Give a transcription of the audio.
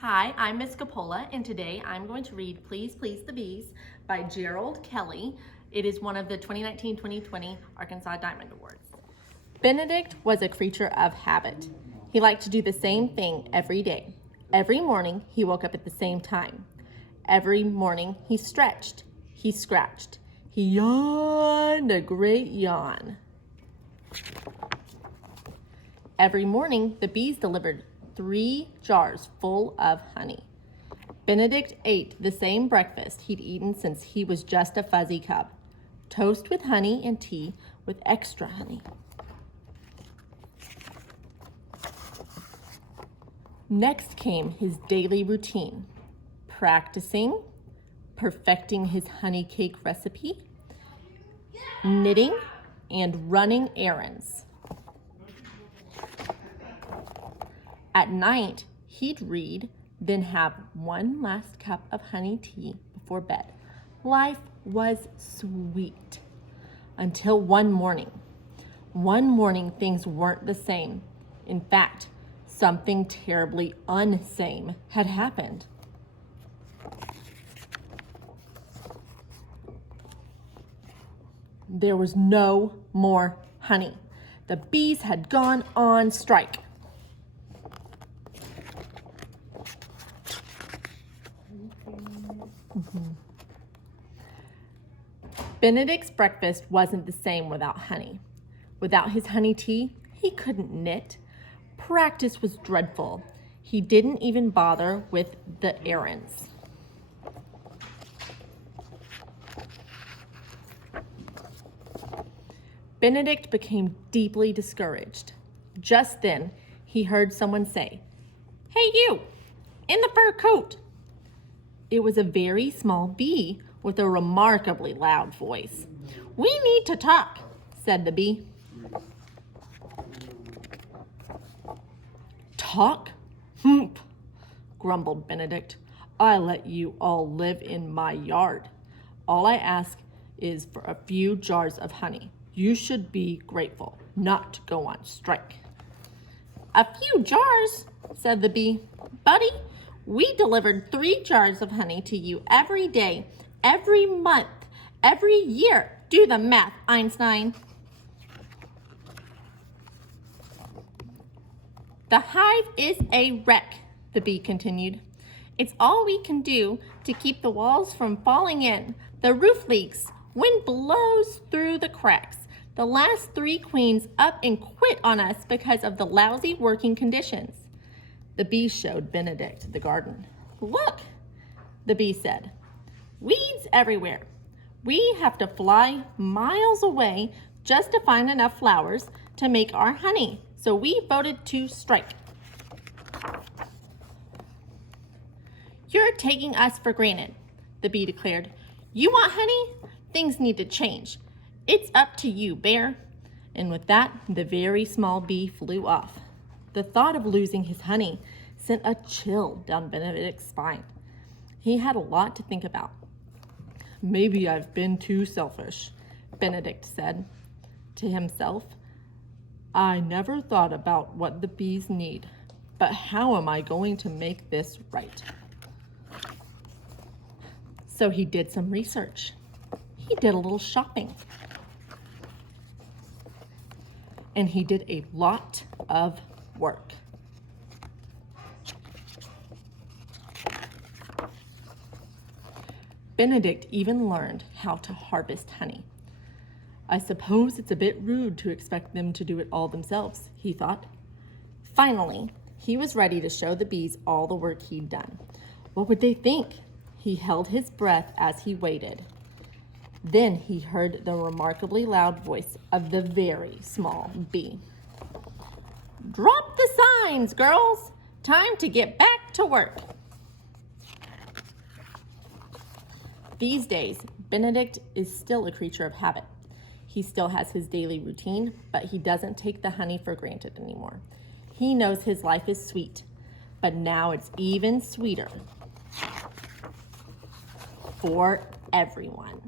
Hi, I'm Miss Capola, and today I'm going to read Please Please the Bees by Gerald Kelly. It is one of the 2019-2020 Arkansas Diamond Awards. Benedict was a creature of habit. He liked to do the same thing every day. Every morning, he woke up at the same time. Every morning, he stretched, he scratched, he yawned a great yawn. Every morning, the bees delivered 3 jars full of honey. Benedict ate the same breakfast he'd eaten since he was just a fuzzy cub. Toast with honey and tea with extra honey. Next came his daily routine: practicing, perfecting his honey cake recipe, knitting, and running errands. At night, he'd read, then have one last cup of honey tea before bed. Life was sweet. Until one morning. One morning, things weren't the same. In fact, something terribly unsame had happened. There was no more honey. The bees had gone on strike. Benedict's breakfast wasn't the same without honey. Without his honey tea, he couldn't knit. Practice was dreadful. He didn't even bother with the errands. Benedict became deeply discouraged. Just then, he heard someone say, "Hey you, in the fur coat." It was a very small bee with a remarkably loud voice. "We need to talk," said the bee. "Talk? Humph," grumbled Benedict. "I let you all live in my yard. All I ask is for a few jars of honey. You should be grateful, not go on strike." "A few jars," said the bee. "Buddy, we delivered 3 jars of honey to you every day, every month, every year. Do the math, Einstein." "The hive is a wreck," the bee continued. "It's all we can do to keep the walls from falling in. The roof leaks. Wind blows through the cracks. The last 3 queens up and quit on us because of the lousy working conditions." The bee showed Benedict the garden. "Look," the bee said. "Weeds everywhere. We have to fly miles away just to find enough flowers to make our honey, so we voted to strike." "You're taking us for granted," the bee declared. "You want honey? Things need to change. It's up to you, bear." And with that, the very small bee flew off. The thought of losing his honey sent a chill down Benedict's spine. He had a lot to think about. "Maybe I've been too selfish," Benedict said to himself. "I never thought about what the bees need, but how am I going to make this right?" So he did some research. He did a little shopping. And he did a lot of work. Benedict even learned how to harvest honey. "I suppose it's a bit rude to expect them to do it all themselves," he thought. Finally, he was ready to show the bees all the work he'd done. What would they think? He held his breath as he waited. Then he heard the remarkably loud voice of the very small bee. "Drop the signs, girls. Time to get back to work." These days, Benedict is still a creature of habit. He still has his daily routine, but he doesn't take the honey for granted anymore. He knows his life is sweet, but now it's even sweeter for everyone.